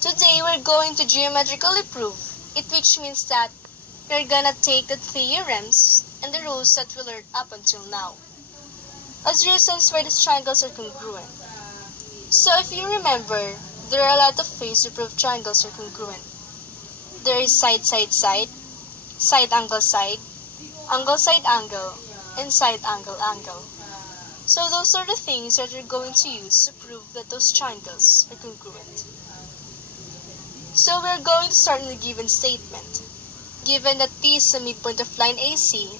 Today we're going to geometrically prove it, which means that we're gonna take the theorems and the rules that we learned up until now as reasons why these triangles are congruent. So if you remember, there are a lot of ways to prove triangles are congruent. There is side, side, side, side, angle, side, angle, and side, angle, angle. So those are the things that you're going to use to prove that those triangles are congruent. So we're going to start in the given statement. Given that T is the midpoint of line AC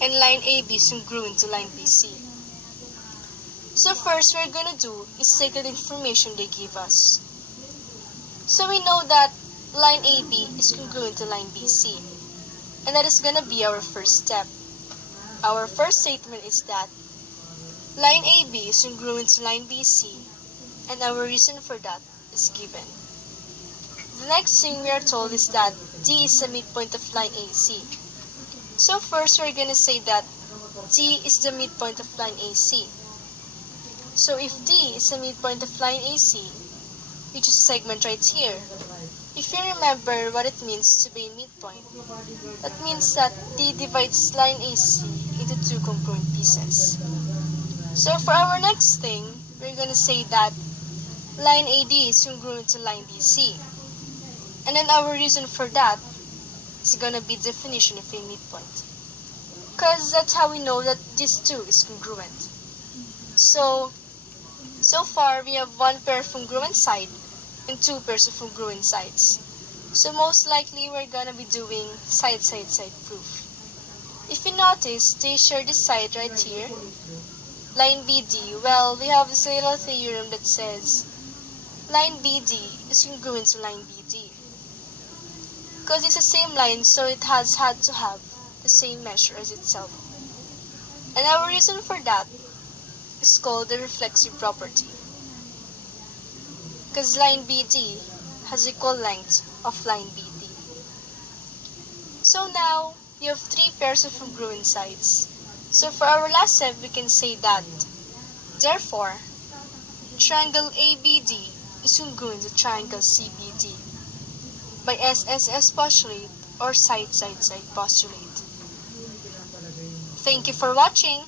and line AB is congruent to line BC. So first we're going to do is take the information they give us. So we know that line AB is congruent to line BC, and that is going to be our first step. Our first statement is that line AB is congruent to line BC, and our reason for that is given. The next thing we are told is that D is the midpoint of line AC. So first we're going to say that D is the midpoint of line AC. So if D is the midpoint of line AC, which is segment right here, if you remember what it means to be a midpoint, that means that D divides line AC into two congruent pieces. So for our next thing, we're going to say that line AD is congruent to line BC. And then our reason for that is going to be definition of a midpoint. Because that's how we know that this two is congruent. So far we have one pair of congruent side and two pairs of congruent sides. So most likely we're going to be doing side, side, side proof. If you notice, they share this side right here. Line BD, well, we have this little theorem that says line BD is congruent to line BD. Because it's the same line, so it has had to have the same measure as itself. And our reason for that is called the reflexive property. Because line BD has equal length of line BD. So now, you have three pairs of congruent sides. So for our last step, we can say that, therefore, triangle ABD is congruent to triangle CBD by SSS Postulate or side, side, side postulate. Thank you for watching.